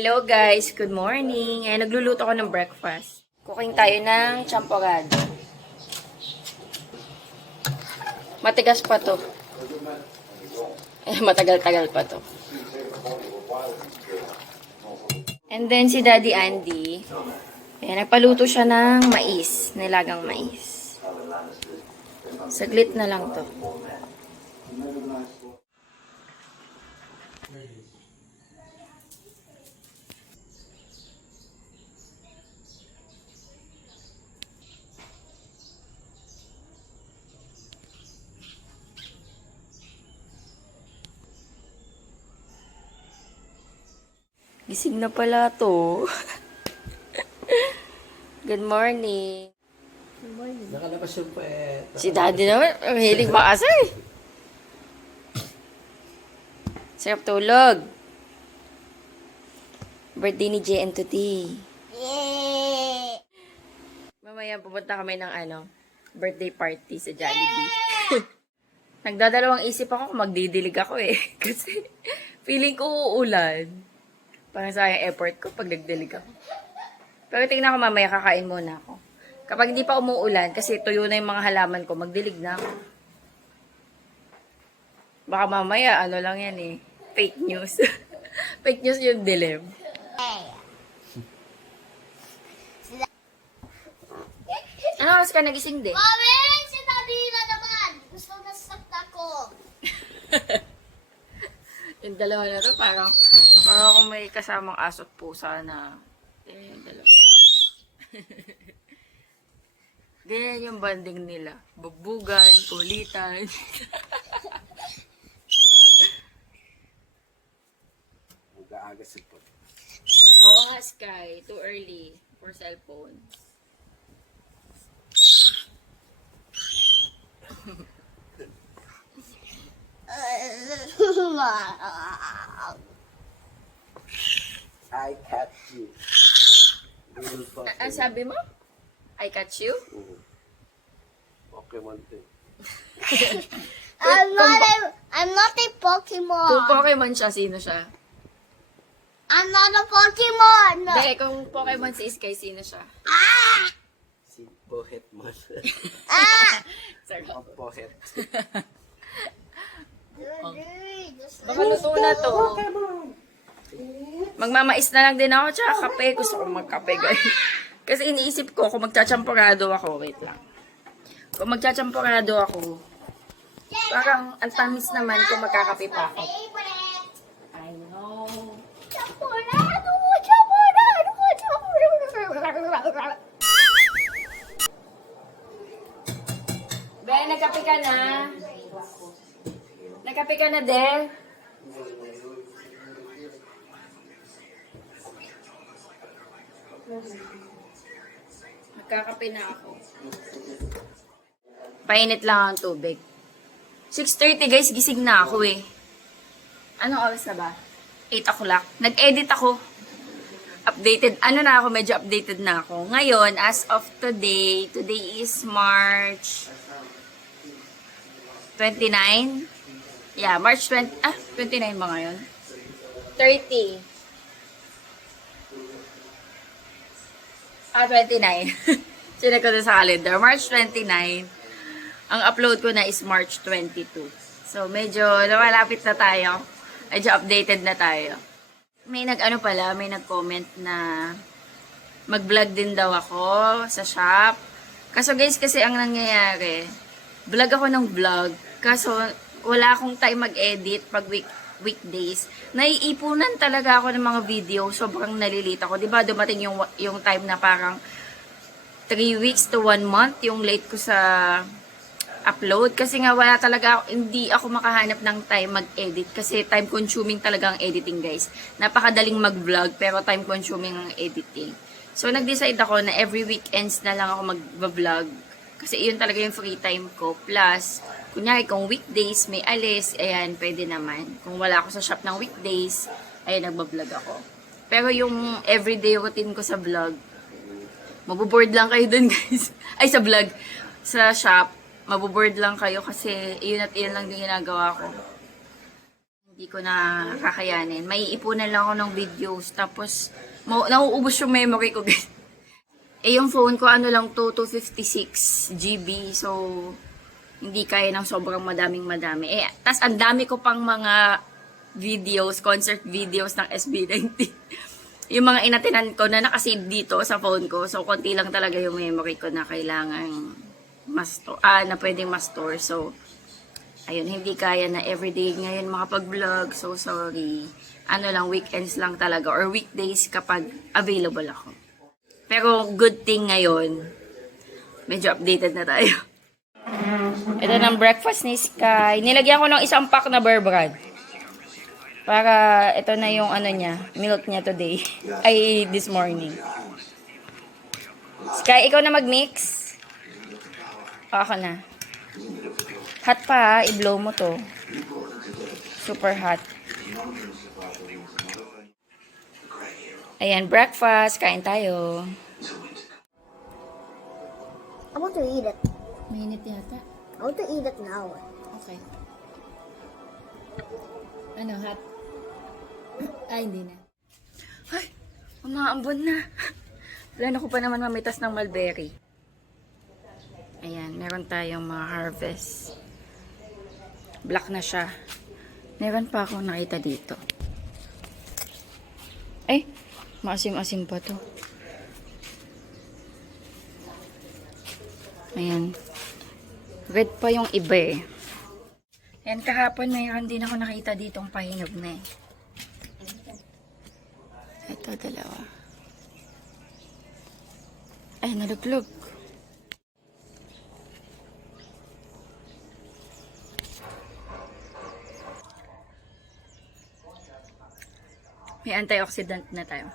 Hello guys, good morning. Ay, nagluluto ko ng breakfast. Cooking tayo ng champorado. Matigas pa to. Matagal-tagal pa to. And then si Daddy Andy, nagpaluto siya ng mais, nilagang mais. Saglit na lang to. Gising na pala to. Good morning. Good morning. Nakalabas yung puwet. Si Daddy naman, ang hilig makasay. Sarap tulog. Birthday ni JN today. Yay! Mamaya pupunta kami ng birthday party sa Jollibee. Nagdadalawang isip ako kung magdidilig ako eh. Kasi feeling ko uulan. Parang sayang effort ko pag nagdilig ako. Pero tingnan ko mamaya, kakain muna ako. Kapag hindi pa umuulan, kasi tuyo na yung mga halaman ko, magdilig na ako. Baka mamaya, lang yan eh. Fake news. Fake news yung dilim. Ano oras ka nagising din? Mami! Si Daddy na naman! Gusto na sakta ko! Yung dalawa na to, parang kung may kasamang aso at pusa na, yung dalawa. Ganyan yung banding nila. Bubugan, kulitan. Aga-aga cellphone. Oo nga, Sky. Too early for cellphones. I catch you. Little puppy. Ang sabi mo? I catch you? Pokemon thing. I'm not a Pokemon. Kung Pokemon siya, sino siya? I'm not a Pokemon. Hindi, kung Pokemon si Sky, sino siya? Si Pohetmon. Sarap. Ang Pohet. Baka luto na to. Magmamais na lang din ako, tsaka kape. Gusto kong magkape, guys. Kasi iniisip ko, kung magtsatsampurado ako, wait lang. Kung magtsatsampurado ako, parang ang tamis naman kung magkakape pa ako. I know. Champorado! Be, nagkape ka na? Nagkape ka na, De? Nagkakape na ako. Painit lang ang tubig. 6:30 guys, gising na ako eh. Anong oras na ba? 8 o'clock. Nag-edit ako. Updated. Na ako, medyo updated na ako. Ngayon, as of today is March 29. Yeah, March 29 ba ngayon? 30. 29. Sino ko na sa calendar. March 29. Ang upload ko na is March 22. So, medyo lumalapit na tayo. Medyo updated na tayo. May may nag-comment na mag-vlog din daw ako sa shop. Kaso guys, kasi ang nangyayari, vlog ako ng vlog. Kaso, wala akong time mag-edit pag weekdays. Naiipunan talaga ako ng mga video. Sobrang nalilita ako. Diba, dumating yung time na parang 3 weeks to 1 month yung late ko sa upload. Kasi nga wala talaga, hindi ako makahanap ng time mag-edit. Kasi time consuming talaga ang editing, guys. Napakadaling mag-vlog, pero time consuming ang editing. So, nag-decide ako na every weekends na lang ako mag-vlog. Kasi yun talaga yung free time ko. Plus, kunyari, kung weekdays may alis, ayan, pwede naman. Kung wala ako sa shop ng weekdays, ayan, nagbablog ako. Pero yung everyday routine ko sa vlog, mabuboard lang kayo dun, guys. Ay, sa vlog. Sa shop, mabuboard lang kayo kasi iyon at iyon lang din ginagawa ko. Hindi ko na kakayanin. May ipunan lang ako ng videos. Tapos, nauubos yung memory ko. Yung phone ko, ano lang to, 256 GB. So, hindi kaya ng sobrang madami. Tas ang dami ko pang mga videos, concert videos ng SB19. Yung mga inatinan ko na nakasave dito sa phone ko. So, konti lang talaga yung memory ko na kailangan na pwedeng ma-store. So, ayun, hindi kaya na everyday ngayon makapag-vlog. So, sorry. Ano lang, weekends lang talaga. Or weekdays kapag available ako. Pero, good thing ngayon, medyo updated na tayo. Ito ng breakfast ni Sky. Nilagyan ko ng isang pack na Bear Brand. Para, ito na yung ano niya, milk niya today. Ay, this morning. Sky, ikaw na mag-mix? O, ako na. Hot pa ha, i-blow mo to. Super hot. Ayan, breakfast. Kain tayo. I want to eat it. Mainit yata. I want to eat it now. Okay. Ano, hot? Ay, hindi na. Ay, umaambon na. Plano ko pa naman mamitas ng mulberry. Ayan, meron tayong mga harvest. Black na siya. Meron pa akong nakita dito. Ay, maasim-asim pa to. Ayan. Red pa yung iba eh. Ayan, kahapon mayroon din ako nakita ditong pahinog na eh. Ito, dalawa. Ay, naluglog. May antioxidant na tayo.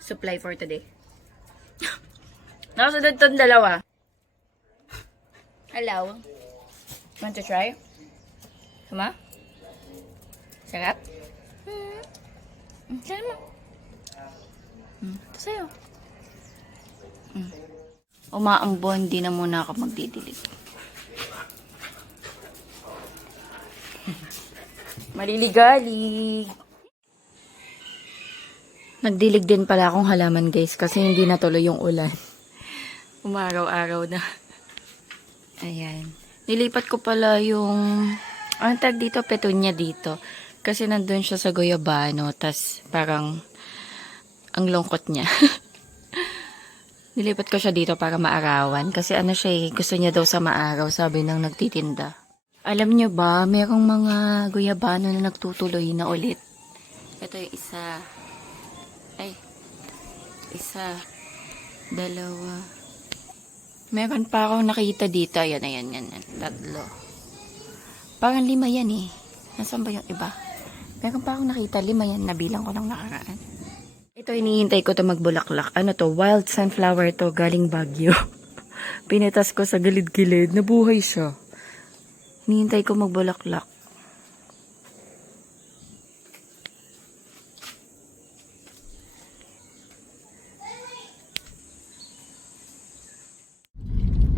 Supply for today. Nakasunod tong dalawa. Hello. Want to try? Sama? Sarap? Sarap mo. Ito sa'yo. Umaambon, di na muna ako magdidilig. Maliligalig. Nagdilig din pala akong halaman guys kasi hindi natuloy yung ulan. Umaraw-araw na. Ayan. Nilipat ko pala yung ang tag dito, petunia dito. Kasi nandun siya sa Guyabano. Tas parang ang lungkot niya. Nilipat ko siya dito para maarawan. Kasi ano siya eh, gusto niya daw sa maaraw, sabi ng nagtitinda. Alam niyo ba, merong mga Guyabano na nagtutuloy na ulit. Ito yung isa. Ay, isa, dalawa. Meron pa akong nakita dito. Ayan, tatlo. Parang 5 yan eh. Nasaan ba yung iba? Meron pa akong nakita, 5 yan. Nabilang ko lang nakaraan. Ito, hinihintay ko to magbulaklak. Ano to? Wild sunflower to, galing Baguio. Pinitas ko sa gilid-gilid. Nabuhay siya. Hinihintay ko magbulaklak.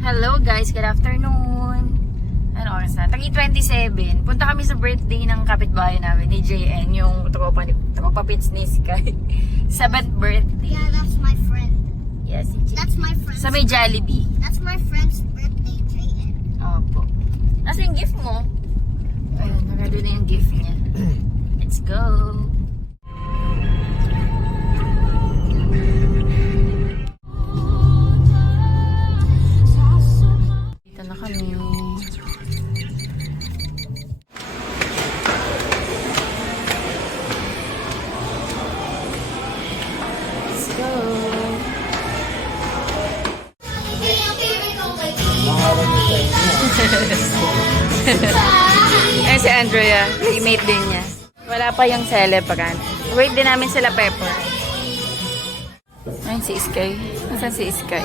Hello guys, good afternoon. Ano oras na? Tagi 27. Punta kami sa birthday ng kapitbahay namin ni JN, yung tropa pits ni Sky. 7th birthday. Yeah, that's my friend. Yes, That's my friend. sa may Jollibee. That's my friend's birthday, Jaden. Opo. Nasa yung gift mo? Ayun, nakado na yung gift niya. Let's go. Dito na kami. Let's go. Ayun si Andrea, teammate din niya. Wala pa yung celebrant. Wait din namin sila Pepper. Ayun si Sky. Nasaan si Sky?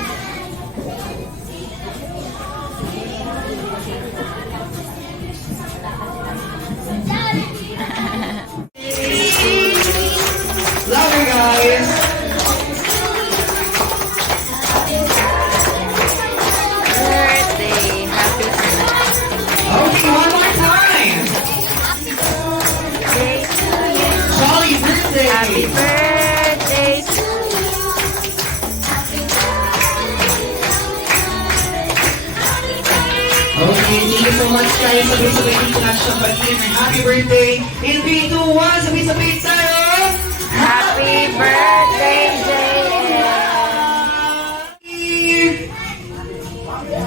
Love you guys! Birthday. Happy birthday. Okay, one more time! so much guys. Sabay-sabay dito na siya batiin ng happy birthday. In 3, 2, 1, sabay-sabay tayo! Happy birthday, JM!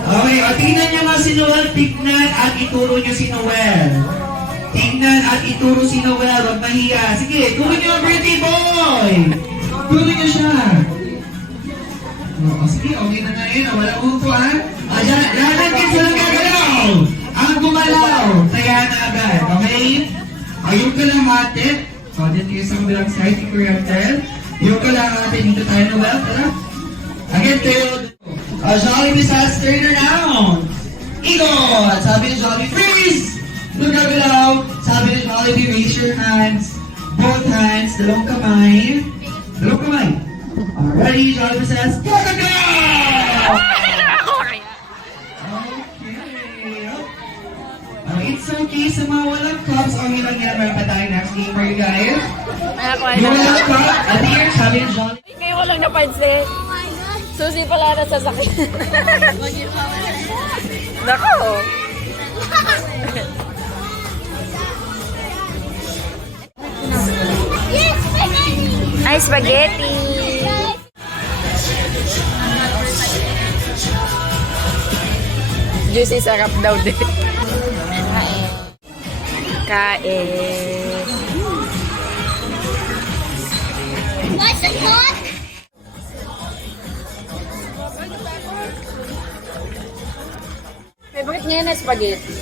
Okay, o tingnan niyo nga si Noel. Tignan at ituro niyo si Noel. Tingnan at ituro si Noel. Huwag mahiya. Sige, turo niyo ang birthday boy. Turo niyo siya. O, sige, okay na nga yun. Walang upuan. Lahat kids walang gagalaw. Ang gumalaw, taya na agad. Okay? Ayun ka lang ate. O, dito yung sa kabilang side, si Kuya Tel. Ayun ka lang ate. Dito tayo Noel. Tara. Again, tayo. Jollibee says, turn around. Ikot! Sabi ni Jollibee, freeze! Doon gagalaw. Sabi ni Jollibee, raise your hands. Both hands. Dalawang kamay. Dalawang kamay. Alrighty, Jollibee says, go, go, go! Okay. It's okay sa mga walang cups. Okay lang yan. Meron pa tayo next game for you guys. Yung walang cup, at here, sabi ni Jollibee. Ngayon ko lang napansin. Susi pala na sasakyan. Nako. Yes, spaghetti! Ay, spaghetti. Juicy, sarap daw din. Kain. Kain. What's it called? Favorite niya na spaghetti.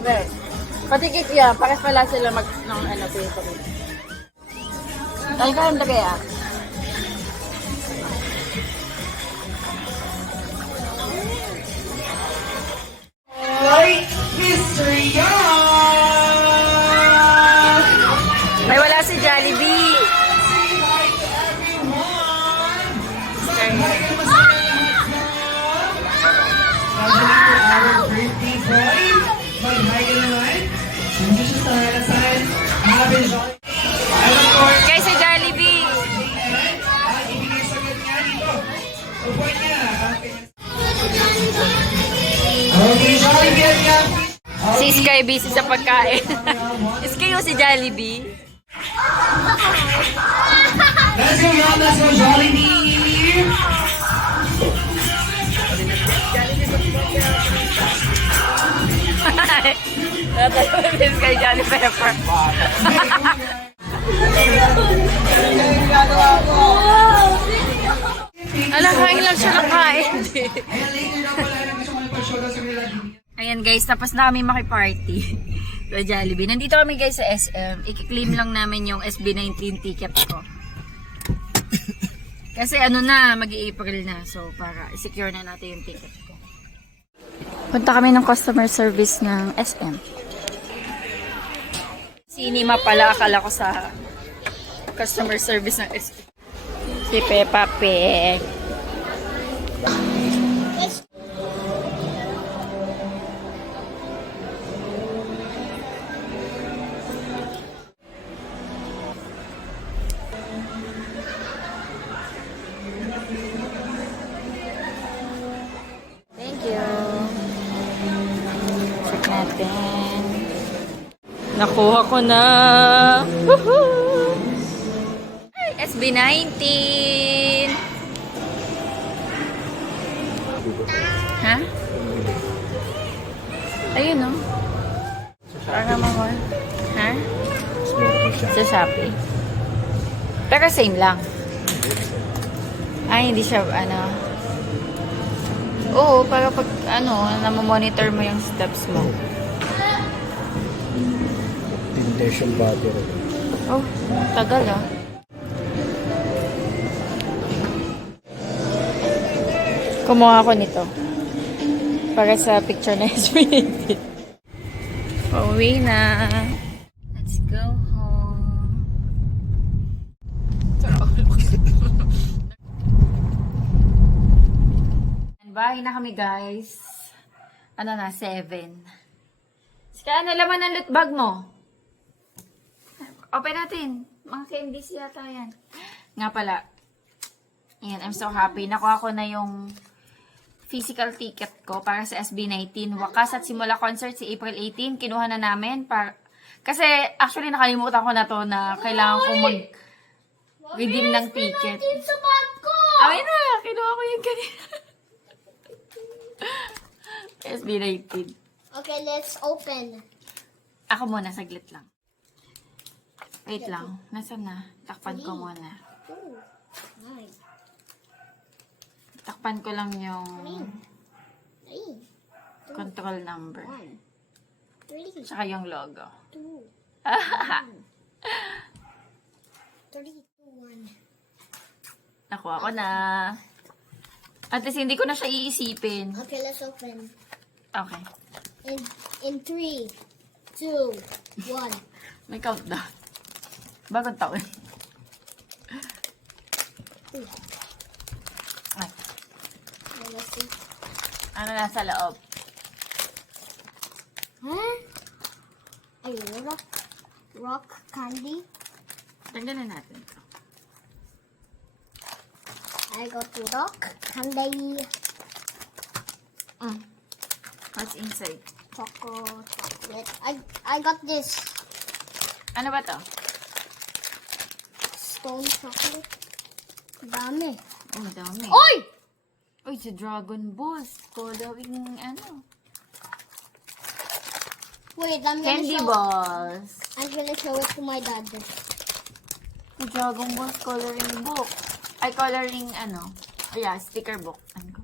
Well, pati kikya, pares pala sila mag ng ano favorite. Ay ka handa kaya? Alright, Mr. Young! May wala si Jollibee. Our birthday boy. Mag-hi ka naman. Nandiyo siya sa harap side. Happy Jollibee. And of course, Kay si Jollibee. ibigay sagot niya dito. Upuan niya. Okay, Jollibee at nga. Si Sky busy sa pagkain. Sky o si Jollibee? Let's go, y'all. Let's go, Jollibee. Natalo si Sky Johnny Pepper. Alam, kain lang siya ng kain. And later na pala na gusto ko nagpa-show daw sa nila. Ayan guys, tapos na kami makiparty sa Jollibee. Nandito kami guys sa SM. I-claim lang namin yung SB19 ticket ko. Kasi ano na, mag-April na. So, para i-secure na natin yung ticket ko. Punta kami ng customer service ng SM. Cinema pala, akala ko sa customer service ng SM. Si Peppa Pig. Thank you. Check natin. Nakuha ko na. Woohoo! SB19. Ha? Ayun, no? Para mo. Ha? Sa Shopee. Pero same lang. Ay, hindi siya, ano. Oo, para pag, ano, namomonitor mo yung steps mo. 15 days yung battery. Oh, tagal ah. Kumuha ako nito. Para sa picture na SB19. Pauwi na. Let's go home. Bahay na kami guys. Ano na, 7. Kaya ano laman ng loot bag mo? Open natin. Mga candies yata yan. Nga pala. Ayan, I'm so happy. Nakuha ko na yung physical ticket ko para sa SB19. Wakas at Simula concert si April 18. Kinuha na namin. Kasi actually nakalimutan ko na to na kailangan ko mag-redeem ng ticket. Yung sa bag ko! Ay na! Kinuha ko yung kanina. SB19. Okay, let's open. Ako muna, saglit lang. Wait lang. Nasaan na? Takpan ko muna. Ooh, nice. Takpan ko lang yung 3, control number. 1, 3, Tsaka yung logo. 2, 3, 2, 1. Nakuha ko na. At least hindi ko na siya iisipin. Okay, let's open. Okay. In 3, 2, 1. May countdown. Bagong taon. Ay, Let's see. ano nasa loob? Huh? Ay, rock candy. Tanggalin natin ito. I got rock candy. What's inside? Chocolate. I got this Ano ba to? stone chocolate. Dami. Oh, madami. Oy! Uy, si Dragon Balls. Coloring ano? Wait, Candy balls. I'm gonna show it to my dad. Si Dragon Balls coloring book. Ay, coloring ano? Oh, yeah, sticker book. Ano ko?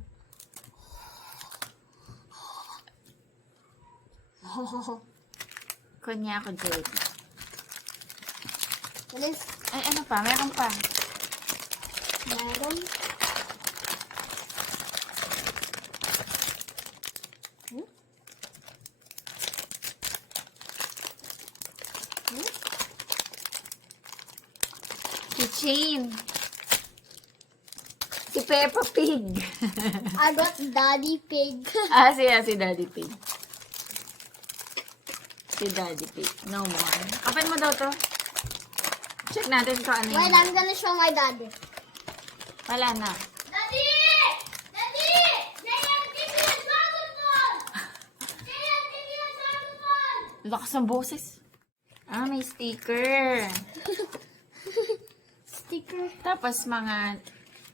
Kunya ako, Jade. What is Ay, ano pa? Meron pa. meron? Keychain. Si Peppa Pig. I got Daddy Pig. Si Daddy Pig. Si Daddy Pig. No more. Open mo daw to. Check natin kung ano Wait, yun. I'm gonna show my dad. Wala na. Daddy! Daddy! Jayan, give me a Dragon Ball! Jayan, give me a Dragon Ball! Lakas ng boses. May sticker. Sticker. Tapos mga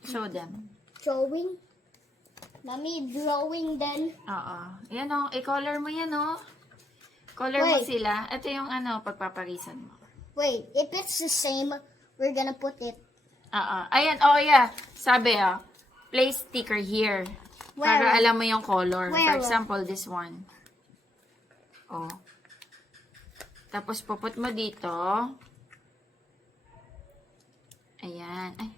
show them. Drawing. Mommy, drawing then. Oo. Yan o. I-color mo yan o. Color mo Wait. sila. Ito yung ano, pagpaparisan mo. Wait, if it's the same, we're gonna put it. Oo. Ayan. Oh, yeah. Sabi place sticker here. Where? Para alam mo yung color. Where? For example, this one. Oh. Tapos, puput mo dito. Ayan. Ay.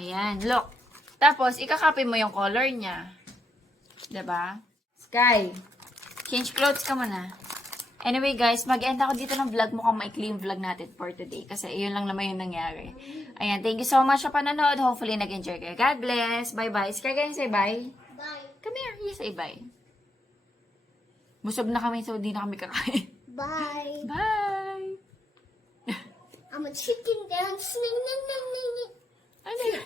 Ayan. Look. Tapos, ikakopy mo yung color niya. Diba? Sky. Change clothes ka muna. Anyway, guys, mag-end ako dito ng vlog. Mukhang maikli yung vlog natin for today. Kasi yun lang naman yung nangyari. Ayan. Thank you so much sa panonood. Hopefully, nag-enjoy kayo. God bless. Bye-bye. Sky, kayo say bye. Bye. Come here. You say bye. Busog na kami, so di na kami kakain. Bye. Bye! I'm a chicken dance. Ano yun?